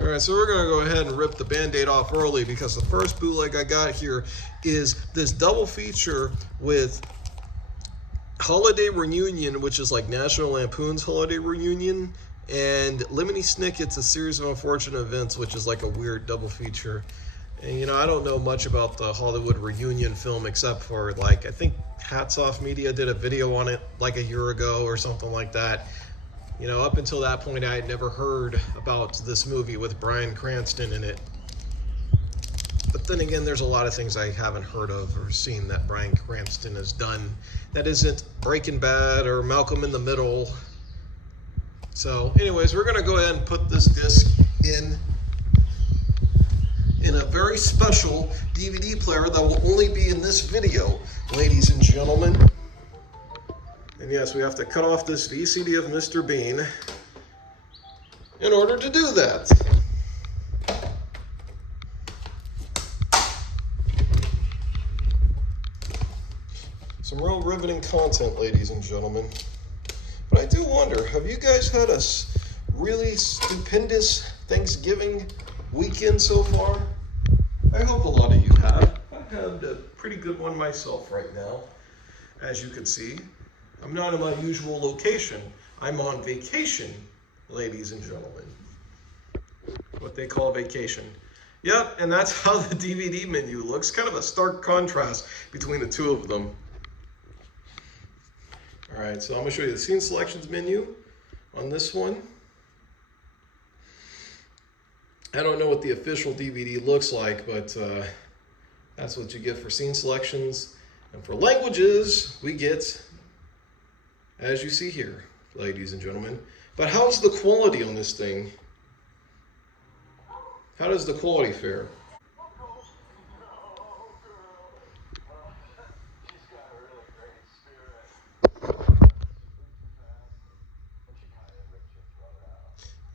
Alright, so we're going to go ahead and rip the Band-Aid off early because the first bootleg I got here is this double feature with Holiday Reunion, which is like National Lampoon's Holiday Reunion, and Lemony Snicket's A Series of Unfortunate Events, which is like a weird double feature. And you know, I don't know much about the Hollywood Reunion film except for, like, I think Hats Off Media did a video on it like a year ago or something like that. You know, up until that point, I had never heard about this movie with Bryan Cranston in it. But then again, there's a lot of things I haven't heard of or seen that Bryan Cranston has done that isn't Breaking Bad or Malcolm in the Middle. So anyways, we're gonna go ahead and put this disc in a very special DVD player that will only be in this video, ladies and gentlemen. And yes, we have to cut off this VCD of Mr. Bean in order to do that. Some real riveting content, ladies and gentlemen. But I do wonder, have you guys had a really stupendous Thanksgiving weekend so far? I hope a lot of you have. I've had a pretty good one myself right now, as you can see. I'm not in my usual location. I'm on vacation, ladies and gentlemen. What they call vacation. Yep, and that's how the DVD menu looks. Kind of a stark contrast between the two of them. All right, so I'm gonna show you the scene selections menu on this one. I don't know what the official DVD looks like, but that's what you get for scene selections. And for languages, we get, as you see here, ladies and gentlemen. But how's the quality on this thing? How does the quality fare?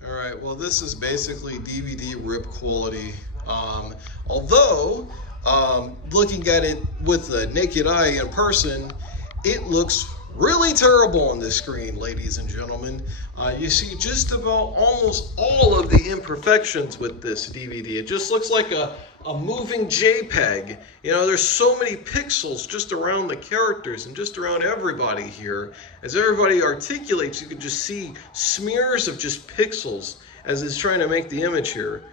All right, well, this is basically DVD rip quality. Although, looking at it with the naked eye in person, it looks really terrible on this screen, ladies and gentlemen. You see just about almost all of the imperfections with this DVD. It just looks like a moving JPEG. You know, there's so many pixels just around the characters and just around everybody here. As everybody articulates, you can just see smears of just pixels as it's trying to make the image here.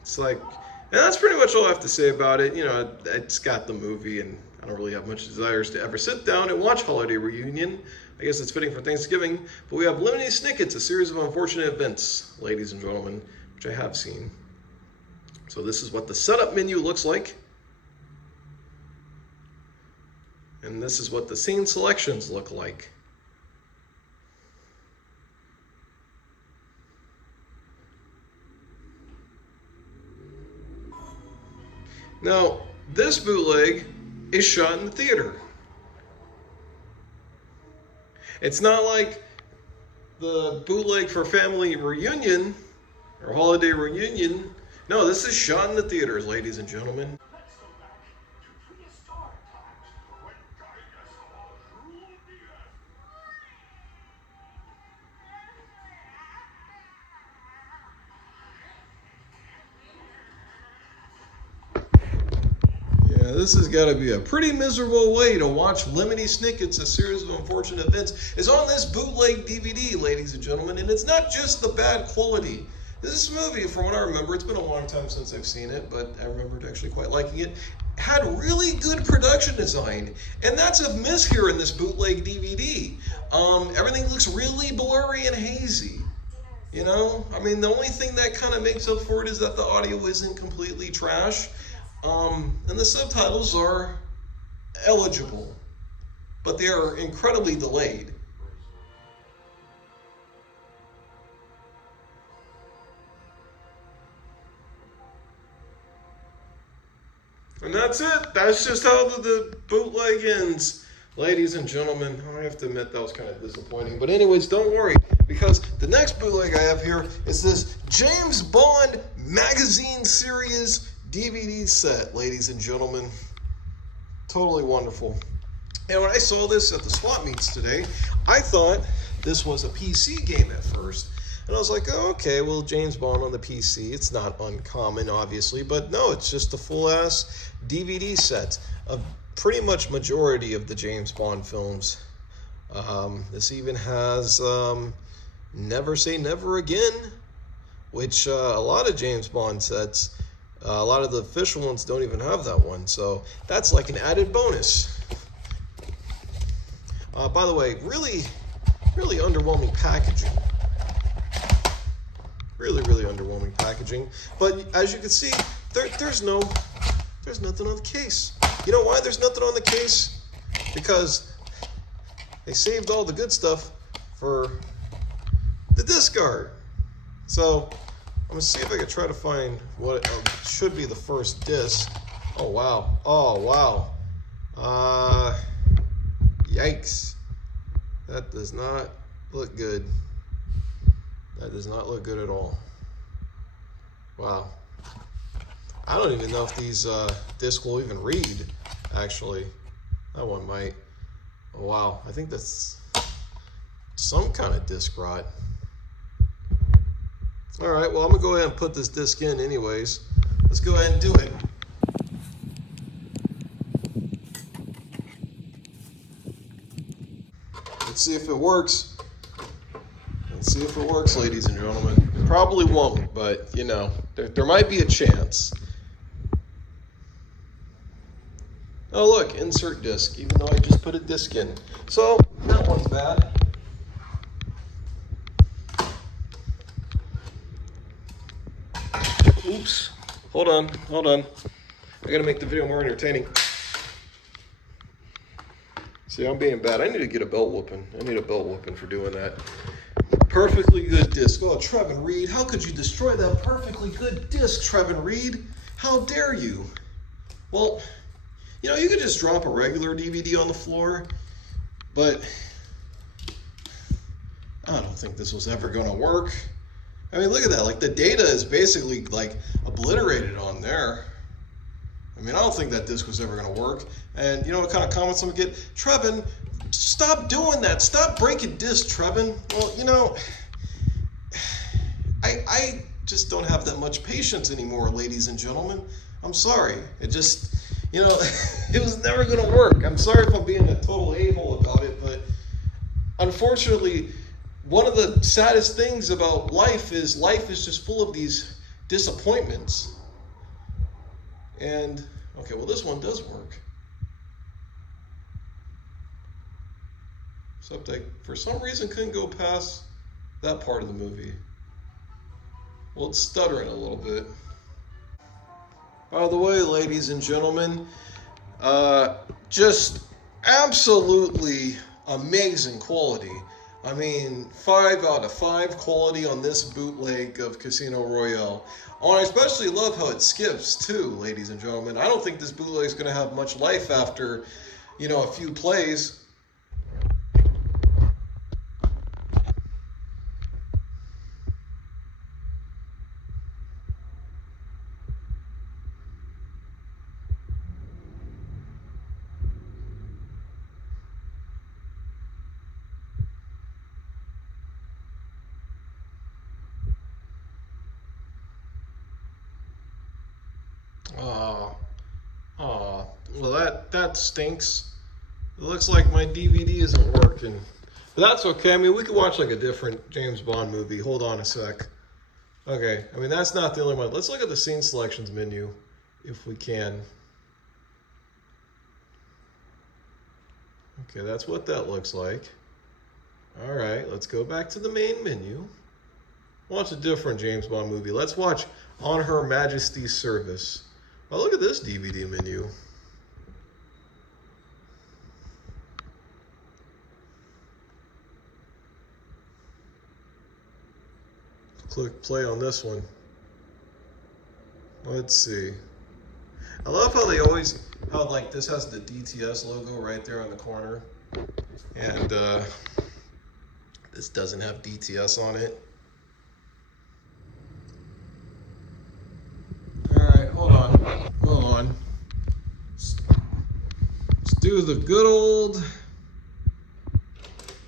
It's like, and that's pretty much all I have to say about it. You know, it's got the movie, and I don't really have much desires to ever sit down and watch Holiday Reunion. I guess it's fitting for Thanksgiving. But we have Lemony Snicket's A Series of Unfortunate Events, ladies and gentlemen, which I have seen. So this is what the setup menu looks like. And this is what the scene selections look like. Now, this bootleg is shot in the theater. It's not like the bootleg for Family Reunion or Holiday Reunion. No, this is shot in the theaters, ladies and gentlemen. Let's go back to prehistoric times when dinosaurs ruled the Yeah, this has got to be a pretty miserable way to watch Lemony Snicket's A Series of Unfortunate Events. It's on this bootleg DVD, ladies and gentlemen, and it's not just the bad quality. This movie, from what I remember, it's been a long time since I've seen it, but I remembered actually quite liking it, had really good production design, and that's a miss here in this bootleg DVD. Everything looks really blurry and hazy. You know, I mean, the only thing that kind of makes up for it is that the audio isn't completely trash. And the subtitles are eligible, but they are incredibly delayed. And that's it. That's just how the bootleg ends. Ladies and gentlemen, I have to admit that was kind of disappointing. But anyways, don't worry, because the next bootleg I have here is this James Bond magazine series DVD set, ladies and gentlemen. Totally wonderful. And when I saw this at the swap meets today, I thought this was a PC game at first. And I was like, oh, okay, well, James Bond on the PC, it's not uncommon, obviously, but no, it's just a full-ass DVD set of pretty much majority of the James Bond films. This even has Never Say Never Again, which a lot of James Bond sets, a lot of the official ones don't even have that one, so that's like an added bonus. By the way, really underwhelming packaging. Really underwhelming packaging. But as you can see, there's nothing on the case. You know why there's nothing on the case? Because they saved all the good stuff for the discard. So I'm gonna see if I can try to find what should be the first disc. Oh wow. Oh wow. Yikes. That does not look good. That does not look good at all. Wow. I don't even know if these discs will even read, actually. That one might. Oh, wow. I think that's some kind of disc rot. All right, well, I'm going to go ahead and put this disc in anyways. Let's go ahead and do it. Let's see if it works. Let's see if it works, ladies and gentlemen. It probably won't, but, you know, there might be a chance. Oh, look, insert disc, even though I just put a disc in. So, that one's bad. Oops. Hold on. I gotta make the video more entertaining. See, I'm being bad. I need to get a belt whooping. I need a belt whooping for doing that. Perfectly good disc. Oh, Trevin Reed, how could you destroy that perfectly good disc, Trevin Reed? How dare you? Well, you know, you could just drop a regular DVD on the floor, but I don't think this was ever going to work. I mean, look at that. Like, the data is basically, like, obliterated on there. I mean, I don't think that disc was ever going to work. And you know what kind of comments I'm going to get? Trevin, stop doing that. Stop breaking discs, Trevin. Well, you know, I just don't have that much patience anymore, ladies and gentlemen. I'm sorry. It just, you know, it was never going to work. I'm sorry if I'm being a total a-hole about it, but unfortunately, one of the saddest things about life is just full of these disappointments. And, okay, well, this one does work. Except I, for some reason, couldn't go past that part of the movie. Well, it's stuttering a little bit. By the way, ladies and gentlemen, just absolutely amazing quality. I mean, 5 out of 5 quality on this bootleg of Casino Royale. Oh, I especially love how it skips too, ladies and gentlemen. I don't think this bootleg is going to have much life after, you know, a few plays. Well, that stinks. It looks like my DVD isn't working. But that's okay. I mean, we could watch like a different James Bond movie. Hold on a sec. Okay, I mean, that's not the only one. Let's look at the scene selections menu, if we can. Okay, that's what that looks like. All right, let's go back to the main menu. Watch a different James Bond movie. Let's watch On Her Majesty's Service. Oh, look at this DVD menu. Click play on this one. Let's see. I love how they always, how like this has the DTS logo right there on the corner. And this doesn't have DTS on it. All right, hold on. Let's do the good old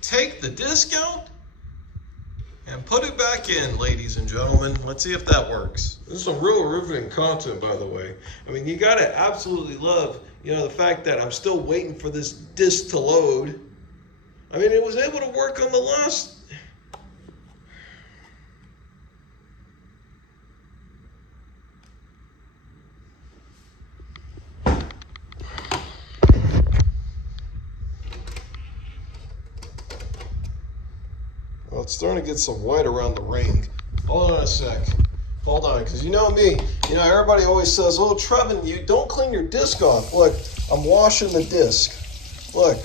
take the disc out. And put it back in, ladies and gentlemen. Let's see if that works. This is some real riveting content, by the way. I mean, you gotta absolutely love, the fact that I'm still waiting for this disc to load. I mean, it was able to work on the last. Well, it's starting to get some white around the ring. Hold on a sec. Hold on, because you know me. Everybody always says, "Oh, Trevin, you don't clean your disc off." Look, I'm washing the disc. Look,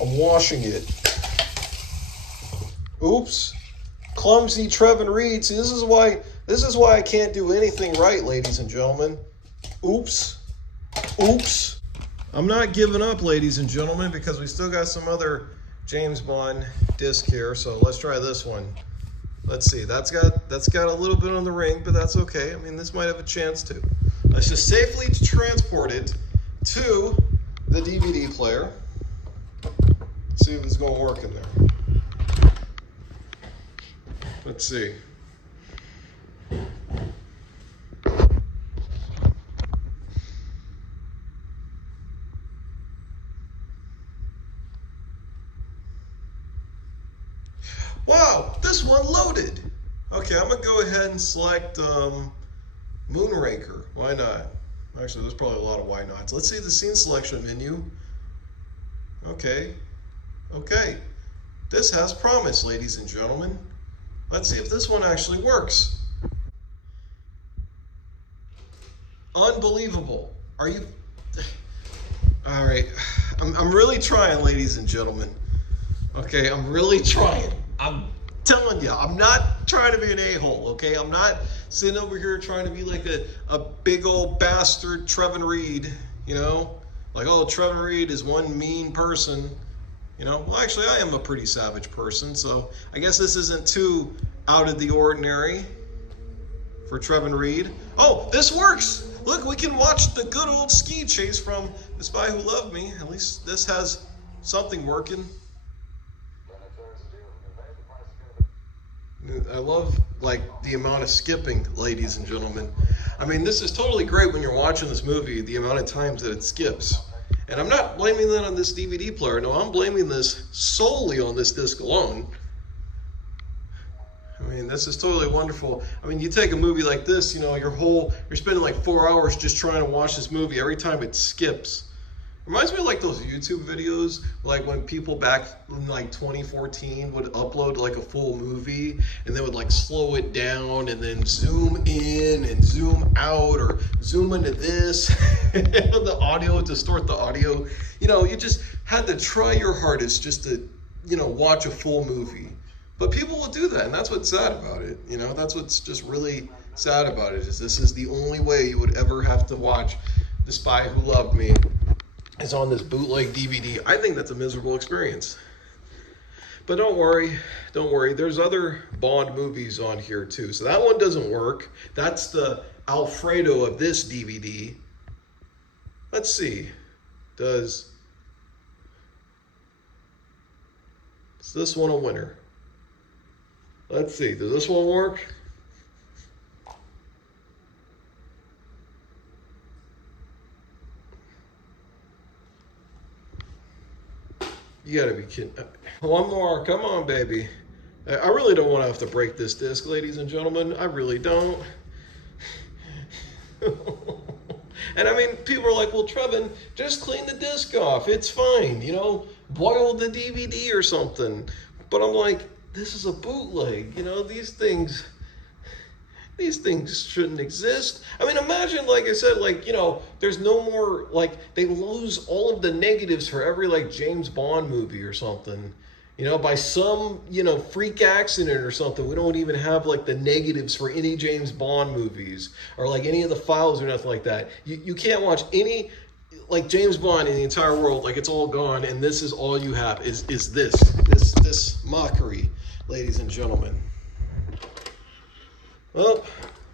I'm washing it. Oops, clumsy Trevin Reed. See, this is why I can't do anything right, ladies and gentlemen. Oops. I'm not giving up, ladies and gentlemen, because we still got some other James Bond disc here, so let's try this one. Let's see, that's got a little bit on the ring, but that's okay. I mean, this might have a chance to. Let's just safely transport it to the DVD player. See if it's going to work in there. Let's see. Wow, this one loaded. Okay, I'm gonna go ahead and select Moonraker. Why not? Actually, there's probably a lot of why nots. Let's see the scene selection menu. Okay. This has promise, ladies and gentlemen. Let's see if this one actually works. Unbelievable. Are you? All right. I'm really trying, ladies and gentlemen. Okay, I'm really trying. I'm telling you, I'm not trying to be an a-hole, okay? I'm not sitting over here trying to be like a big old bastard Trevin Reed, Like, oh, Trevin Reed is one mean person, Well, actually, I am a pretty savage person, so I guess this isn't too out of the ordinary for Trevin Reed. Oh, this works! Look, we can watch the good old ski chase from The Spy Who Loved Me. At least this has something working. I love, the amount of skipping, ladies and gentlemen. I mean, this is totally great when you're watching this movie, the amount of times that it skips. And I'm not blaming that on this DVD player. No, I'm blaming this solely on this disc alone. I mean, this is totally wonderful. I mean, you take a movie like this, you're spending like 4 hours just trying to watch this movie. Every time it skips. Reminds me of those YouTube videos, when people back in 2014 would upload a full movie and they would slow it down and then zoom in and zoom out or zoom into this. The audio, distort the audio. You just had to try your hardest just to, watch a full movie. But people will do that, and that's what's sad about it. That's what's just really sad about it, is this is the only way you would ever have to watch The Spy Who Loved Me. Is on this bootleg DVD. I think that's a miserable experience. But don't worry. There's other Bond movies on here too. So that one doesn't work. That's the Alfredo of this DVD. Let's see. Is this one a winner? Let's see. Does this one work? You gotta be kidding. One more. Come on, baby. I really don't want to have to break this disc, ladies and gentlemen. I really don't. And I mean, people are like, well, Trevin, just clean the disc off. It's fine. Boil the DVD or something. But I'm like, this is a bootleg. These things shouldn't exist. I mean, imagine, like I said, there's no more, they lose all of the negatives for every, James Bond movie or something. By some, freak accident or something, we don't even have, the negatives for any James Bond movies or, any of the files or nothing like that. You can't watch any, James Bond in the entire world, it's all gone, and this is all you have is this mockery, ladies and gentlemen. Well,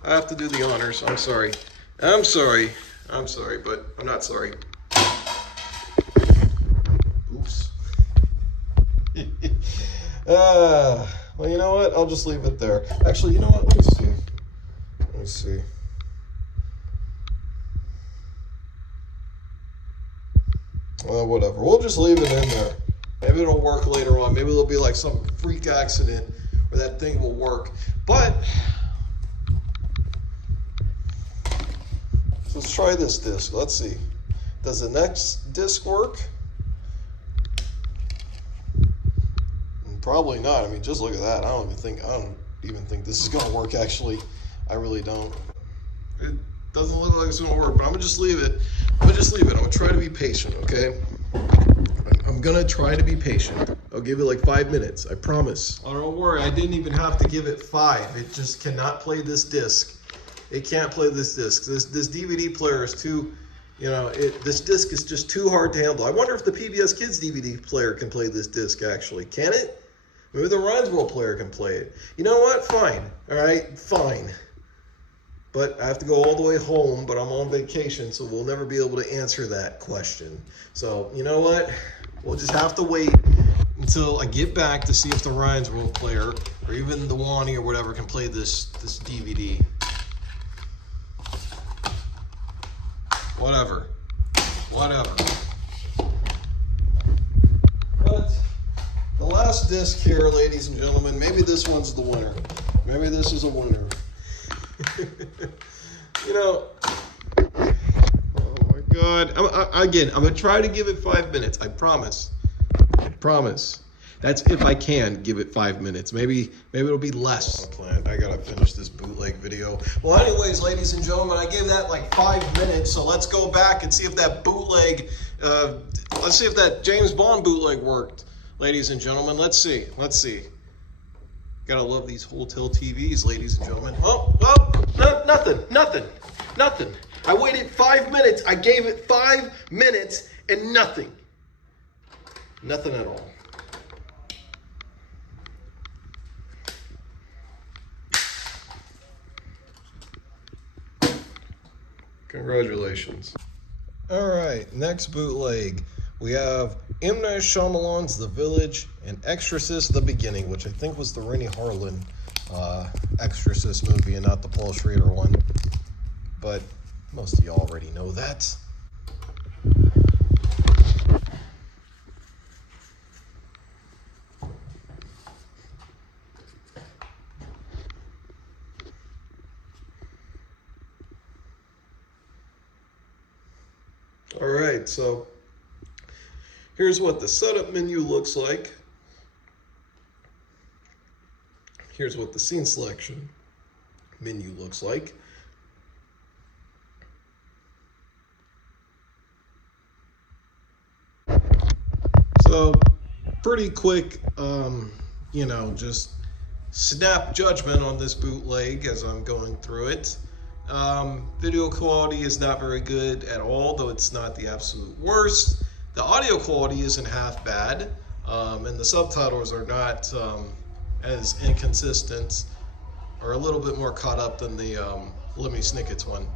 I have to do the honors. I'm sorry, but I'm not sorry. Oops. Well, you know what? I'll just leave it there. Actually, you know what? Let me see. Let me see. Well, whatever. We'll just leave it in there. Maybe it'll work later on. Maybe it'll be like some freak accident where that thing will work. But let's try this disc. Let's see. Does the next disc work? Probably not. I mean, just look at that. I don't even think this is gonna work. Actually, I really don't. It doesn't look like it's gonna work, but I'm gonna just leave it. I'm gonna try to be patient, okay? I'm gonna try to be patient. I'll give it like 5 minutes. I promise. Oh, don't worry. I didn't even have to give it 5. It just cannot play this disc. It can't play this disc. This DVD player is too. You know, this disc is just too hard to handle. I wonder if the PBS Kids DVD player can play this disc, actually. Can it? Maybe the Ryan's World player can play it. You know what? Fine. All right? Fine. But I have to go all the way home, but I'm on vacation, so we'll never be able to answer that question. So, you know what? We'll just have to wait until I get back to see if the Ryan's World player, or even the Wani or whatever, can play this DVD. Whatever. But the last disc here, ladies and gentlemen, maybe this one's the winner. Maybe this is a winner. You know, oh my God. I'm going to try to give it 5 minutes. I promise. That's if I can give it 5 minutes. Maybe it'll be less. I gotta finish this bootleg video. Well, anyways, ladies and gentlemen, I gave that like 5 minutes. So let's go back and see if that bootleg, let's see if that James Bond bootleg worked, ladies and gentlemen. Let's see. Gotta love these hotel TVs, ladies and gentlemen. Oh, nothing. I waited 5 minutes. I gave it 5 minutes and nothing. Nothing at all. Congratulations. All right, next bootleg. We have M. Night Shyamalan's The Village and Exorcist: The Beginning, which I think was the Rennie Harlan Exorcist movie and not the Paul Schrader one. But most of y'all already know that. All right, so here's what the setup menu looks like. Here's what the scene selection menu looks like. So pretty quick, you know, just snap judgment on this bootleg as I'm going through it. Video quality is not very good at all, though it's not the absolute worst. The audio quality isn't half bad, and the subtitles are not as inconsistent, or a little bit more caught up than the Lemmy Snicket's one.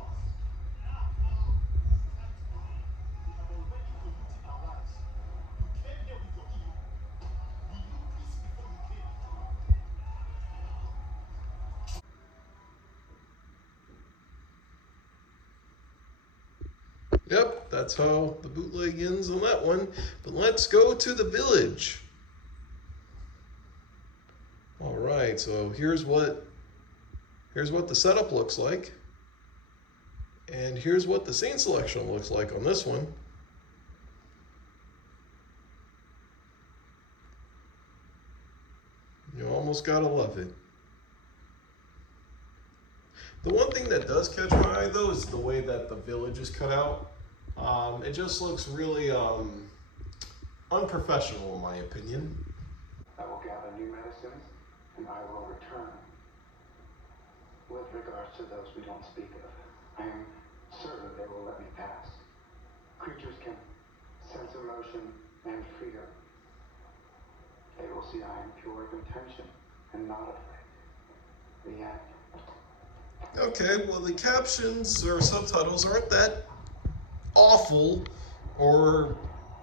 Yep, that's how the bootleg ends on that one. But let's go to The Village. All right, so here's what the setup looks like. And here's what the scene selection looks like on this one. You almost gotta love it. The one thing that does catch my eye, though, is the way that The Village is cut out. It just looks really unprofessional, in my opinion. I will gather new medicines, and I will return. With regards to those we don't speak of, I am certain they will let me pass. Creatures can sense emotion and freedom. They will see I am pure of intention and not afraid. The end. Okay, well, the captions or subtitles aren't that awful or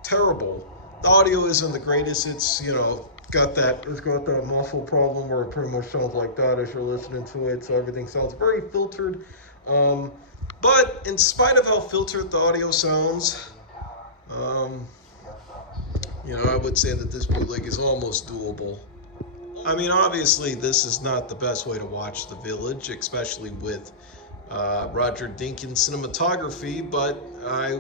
terrible. The audio isn't the greatest. It's, you know, It's got that muffle problem where it pretty much sounds like that as you're listening to it. So everything sounds very filtered. Um, but in spite of how filtered the audio sounds, um, I would say that this bootleg is almost doable. I mean, obviously, this is not the best way to watch The Village, especially with Roger Deakins cinematography, but I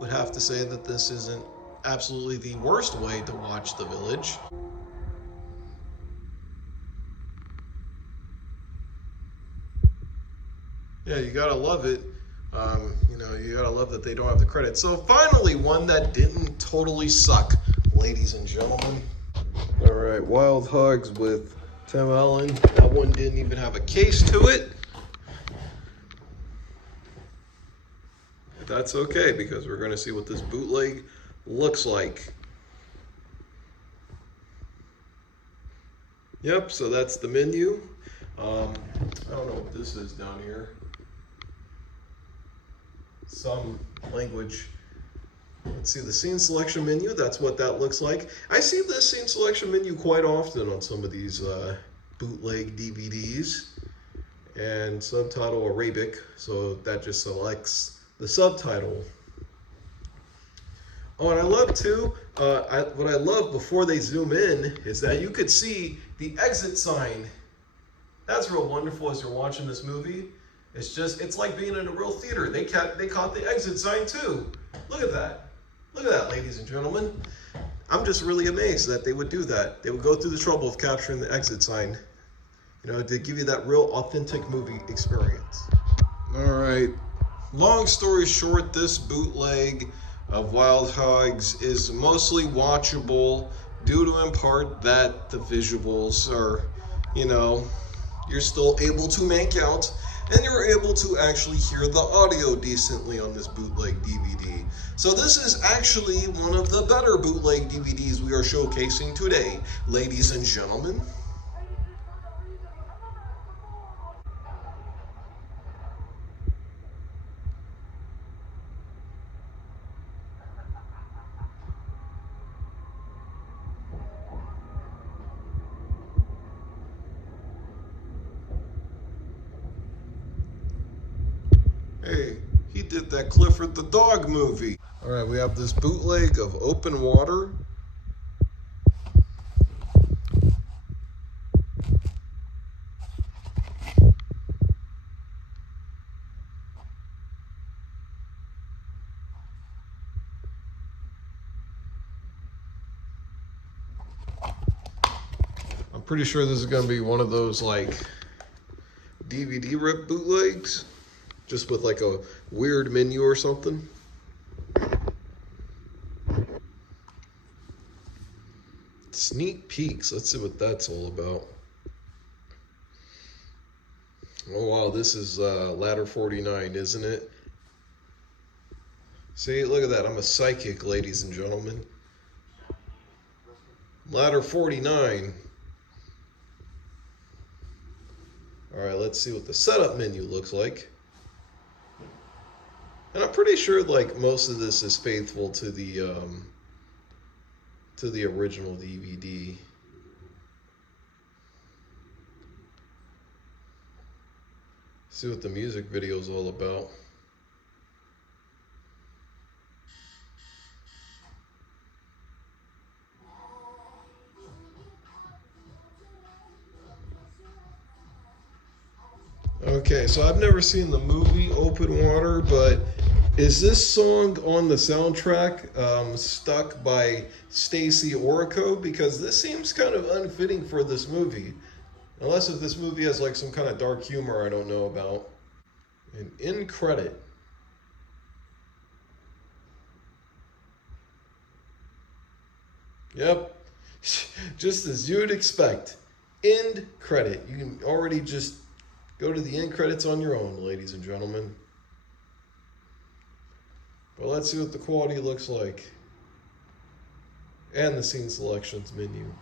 would have to say that this isn't absolutely the worst way to watch The Village. Yeah, you gotta love it. You gotta love that they don't have the credit. So finally, one that didn't totally suck, ladies and gentlemen. All right, Wild Hogs with Tim Allen. That one didn't even have a case to it. But that's okay because we're gonna see what this bootleg looks like. Yep, so that's the menu. I don't know what this is down here. Some language. Let's see the scene selection menu. That's what that looks like. I see this scene selection menu quite often on some of these bootleg DVDs. And subtitle Arabic, so that just selects the subtitle. Oh, and I love too, what I love before they zoom in is that you could see the exit sign. That's real wonderful as you're watching this movie. It's like being in a real theater. They caught the exit sign too. Look at that. Look at that, ladies and gentlemen. I'm just really amazed that they would do that. They would go through the trouble of capturing the exit sign, to give you that real authentic movie experience. All right. Long story short, this bootleg of Wild Hogs is mostly watchable due to in part that the visuals are, you're still able to make out and you're able to actually hear the audio decently on this bootleg DVD. So this is actually one of the better bootleg DVDs we are showcasing today, ladies and gentlemen. Hey, he did that Clifford the Dog movie. All right, we have this bootleg of Open Water. I'm pretty sure this is going to be one of those like DVD rip bootlegs, just with like a weird menu or something. Sneak peeks. Let's see what that's all about. Oh wow, this is Ladder 49, isn't it? See, look at that. I'm a psychic, ladies and gentlemen. Ladder 49. All right, let's see what the setup menu looks like. And I'm pretty sure like most of this is faithful to the original DVD. See what the music video is all about. Okay, so I've never seen the movie Open Water, but is this song on the soundtrack stuck by Stacey Orico? Because this seems kind of unfitting for this movie. Unless if this movie has like some kind of dark humor I don't know about. And end credit. Yep. Just as you'd expect. End credit. You can already just go to the end credits on your own, ladies and gentlemen. But let's see what the quality looks like. And the scene selections menu.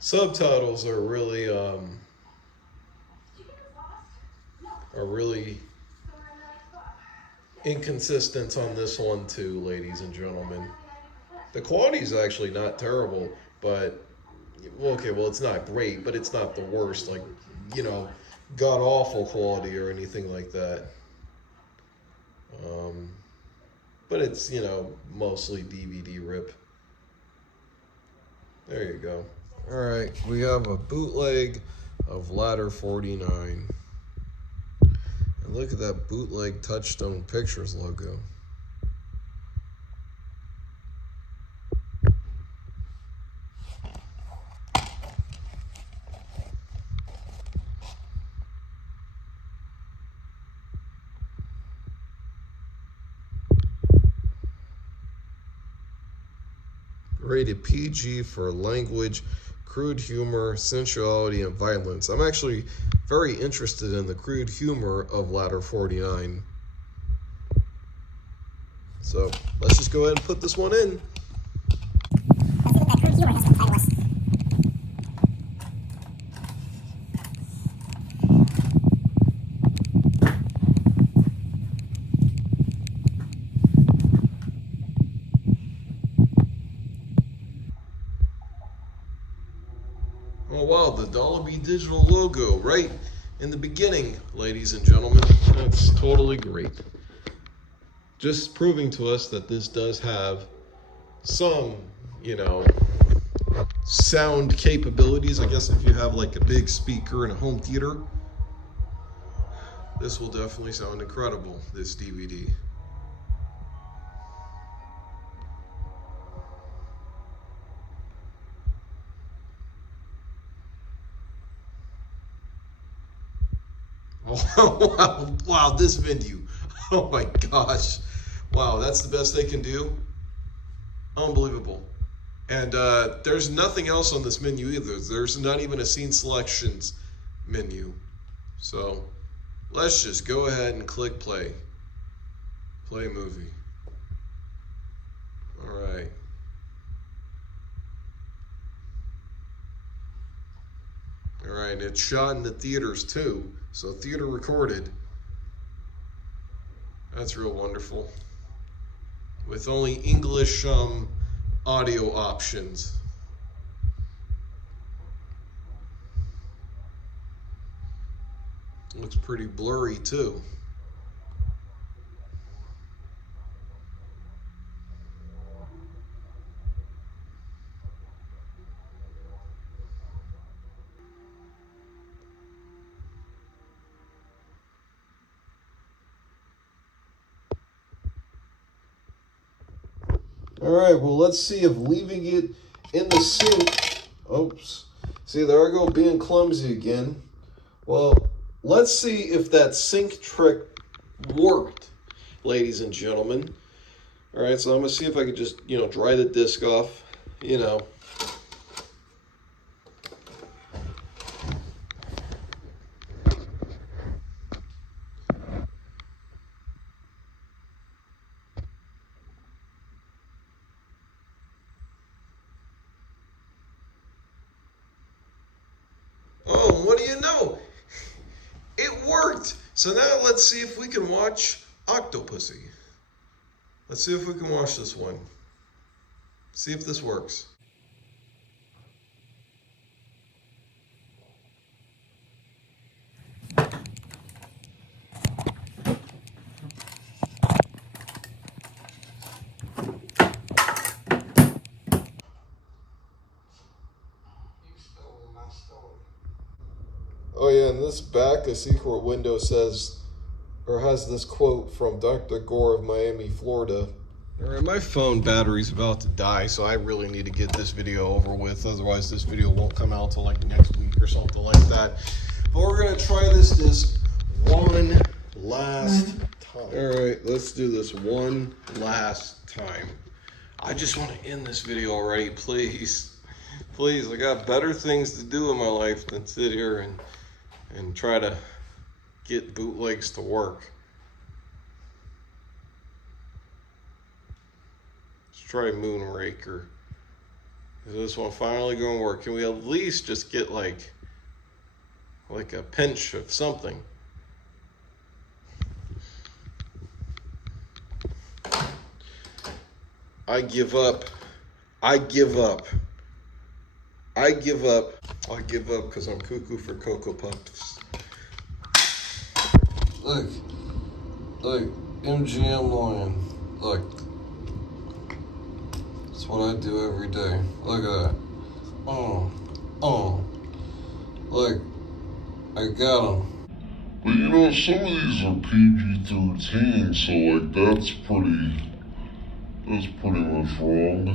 Subtitles are really inconsistent on this one too, ladies and gentlemen. The quality is actually not terrible, but well, it's not great, but it's not the worst, like, god awful quality or anything like that. But it's, mostly DVD rip. There you go. All right, we have a bootleg of Ladder 49. And look at that bootleg Touchstone Pictures logo. Rated PG for language, crude humor, sensuality, and violence. I'm actually very interested in the crude humor of Ladder 49. So let's just go ahead and put this one in. Let's see what that crude humor has to tell us. Oh wow, the Dolby Digital logo right in the beginning, ladies and gentlemen. That's totally great. Just proving to us that this does have some, sound capabilities. I guess if you have like a big speaker in a home theater, this will definitely sound incredible, this DVD. Oh, wow, this menu. Oh my gosh. Wow, that's the best they can do? Unbelievable. And there's nothing else on this menu either. There's not even a scene selections menu. So let's just go ahead and click play. Play movie. All right. All right, it's shot in the theaters too, so theater recorded. That's real wonderful. With only English audio options. Looks pretty blurry too. All right, well, let's see if leaving it in the sink. Oops. See, there I go being clumsy again. Well, let's see if that sink trick worked, ladies and gentlemen. All right, so I'm going to see if I can just, dry the disc off, Oh, what do you know? It worked. So now let's see if we can watch Octopussy. Let's see if we can watch this one. See if this works. Oh yeah, in this back, a secret window says, or has this quote from Dr. Gore of Miami, Florida. Alright, my phone battery's about to die, so I really need to get this video over with. Otherwise, this video won't come out till like next week or something like that. But we're gonna try this disc one last time. Alright, let's do this one last time. I just want to end this video already, please. Please, I got better things to do in my life than sit here and try to get bootlegs to work. try Moonraker. Is this one finally going to work? Can we at least just get like a pinch of something? I give up. I give up. I give up. I give up because I'm cuckoo for Cocoa Puffs. Look. Look. MGM line. Look. That's what I do every day. Look at that. Look. I got them. But you know, some of these are PG-13, so like that's pretty much wrong.